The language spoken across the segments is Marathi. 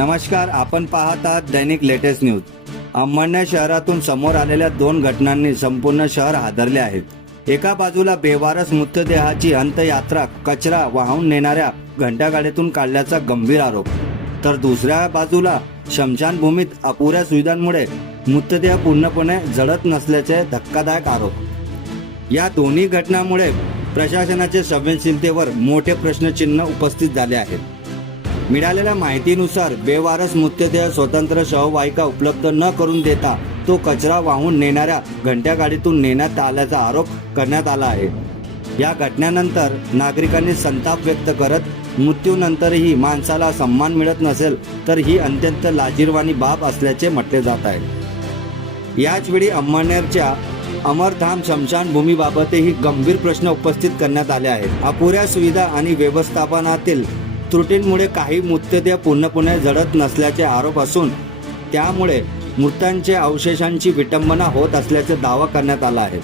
नमस्कार, आपण पाहत आहात दैनिक लेटेस्ट न्यूज। अमळनेर शहरातून समोर आलेल्या दोन घटनांनी संपूर्ण शहर हादरले आहे। एका बाजूला बेवारस मृतदेहाची अंत्ययात्रा कचरा वाहून नेणाऱ्या घंटागाडीतून काढल्याचा गंभीर आरोप, तर दुसऱ्या बाजूला स्मशानभूमीत अपुऱ्या सुविधांमुळे मृतदेह पूर्णपणे जळत नसल्याचे धक्कादायक आरोप। या दोन्ही घटनांमुळे प्रशासनाच्या संवेदनशीलतेवर मोठे प्रश्नचिन्ह उपस्थित झाले आहेत। मिळालेल्या माहितीनुसार बेवारस मृतदेह स्वतंत्र शववाहिका उपलब्ध न करून देता तो कचरा वाहून नेणाऱ्या घंटागाडीतून नेण्यात आल्याचा आरोप करण्यात आला आहे। या घटनेनंतर नागरिकांनी संताप व्यक्त करत मृत्यूनंतरही माणसाला सन्मान मिळत नसेल तर ही अत्यंत लाजिरवाणी बाब असल्याचे म्हटले जात आहे। याचवेळी अमळनेरच्या अमरधाम स्मशानभूमीबाबतही गंभीर प्रश्न उपस्थित करण्यात आले आहेत। अपुऱ्या सुविधा आणि व्यवस्थापनातील त्रुटींमुळे काही मृतदेह पूर्णपणे जळत नसल्याचे आरोप असून त्यामुळे मृतांच्या अवशेषांची विटंबना होत असल्याचा दावा करण्यात आला आहे।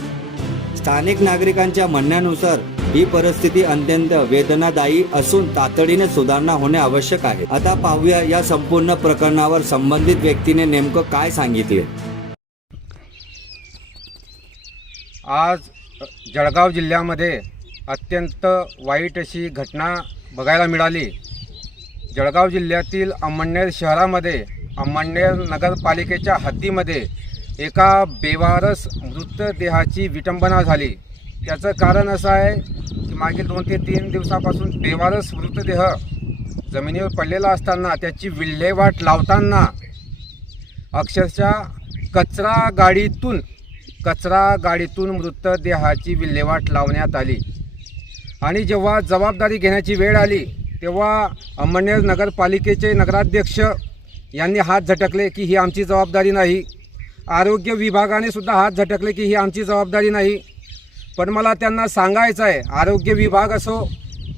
स्थानिक नागरिकांच्या म्हणण्यानुसार ही परिस्थिती अत्यंत वेदनादायी असून तातडीने सुधारणा होणे आवश्यक आहे। आता पाहूया या संपूर्ण प्रकरणावर संबंधित व्यक्तीने नेमकं काय सांगितले। आज जळगाव जिल्ह्यामध्ये अत्यंत वाईट अशी घटना बघायला मिळाली। जळगाव जिल्ह्यातील अमळनेर शहरामध्ये अमळनेर नगरपालिकेच्या हद्दीमध्ये एका बेवारस मृतदेहाची विटंबना झाली। त्याचं कारण असं आहे की मागील 2 ते 3 दिवसापासून बेवारस मृतदेह जमिनीवर पडलेला असताना त्याची विल्हेवाट लावताना अक्षरशः कचरा गाडीतून मृतदेहाची विल्हेवाट लावण्यात आली आणि जेव्हा जबाबदारी घेण्याची वेळ आली तेव्हा अमळनेर नगरपालिकेचे नगराध्यक्ष यांनी हात झटकले की ही आमची जबाबदारी नाही। आरोग्य विभागाने सुद्धा हात झटकले की ही आमची जबाबदारी नाही। पण मला त्यांना सांगायचं आहे, आरोग्य विभाग असो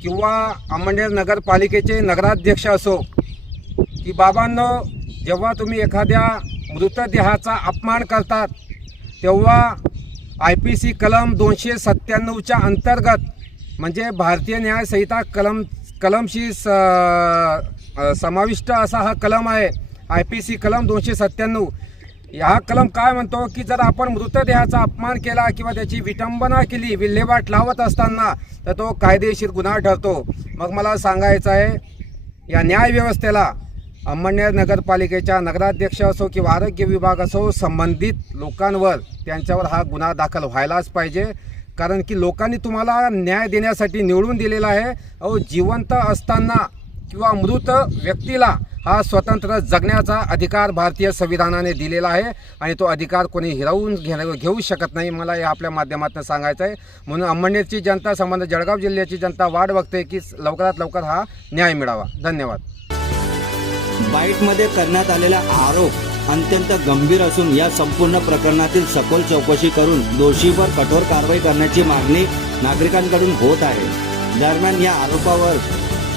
किंवा अमळनेर नगरपालिकेचे नगराध्यक्ष असो, की बाबांनो, जेव्हा तुम्ही एखाद्या मृतदेहाचा अपमान करतात तेव्हा IPC कलम 297च्या अंतर्गत म्हणजे भारतीय न्याय संहिता कलमशी समाविष्ट असा हा कलम आहे। IPC कलम 297। हा कलम काय म्हणतो की जर आपण मृतदेहाचा अपमान केला किंवा त्याची विटंबना केली विल्हेवाट लावत असताना तर तो कायदेशीर गुन्हा ठरतो। मग मला सांगायचं आहे, या न्याय व्यवस्थेला अमळनेर नगरपालिकेच्या नगराध्यक्ष असो किंवा आरोग्य विभाग असो, संबंधित लोकांवर त्यांच्यावर हा गुन्हा दाखल व्हायलाच पाहिजे। कारण की लोकांनी तुम्हाला न्याय देण्यासाठी निवडून दिलेला आहे। जिवंत असताना किंवा मृत व्यक्तीला हा स्वतंत्र जगण्याचा अधिकार भारतीय संविधानाने दिलेला आहे आणि तो अधिकार कोणी हिरावून घेऊ शकत नाही। मला या आपल्या माध्यमातून सांगायचं आहे। म्हणून अमळनेरची जनता, संबंध जळगाव जिल्ह्याची जनता वाट बघते की लवकरात लवकर हा न्याय मिळावा। धन्यवाद। बाईटमध्ये करण्यात आलेला आरोप अत्यंत गंभीर असून या संपूर्ण प्रकरणातील सखोल चौकशी करून दोषीवर कठोर कारवाई करण्याची मागणी नागरिकांकडून होत आहे। दरम्यान या आरोपावर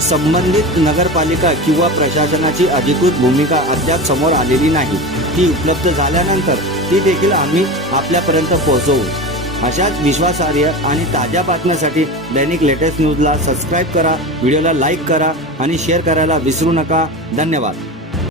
संबंधित नगरपालिका किंवा प्रशासनाची अधिकृत भूमिका अद्याप समोर आलेली नाही। ती उपलब्ध झाल्यानंतर ती देखील आम्ही आपल्यापर्यंत पोहोचवू। अशाच विश्वासार्ह आणि ताज्या बातम्यांसाठी दैनिक लेटेस्ट न्यूजला सबस्क्राईब करा, व्हिडिओला लाईक करा आणि शेअर करायला विसरू नका। धन्यवाद।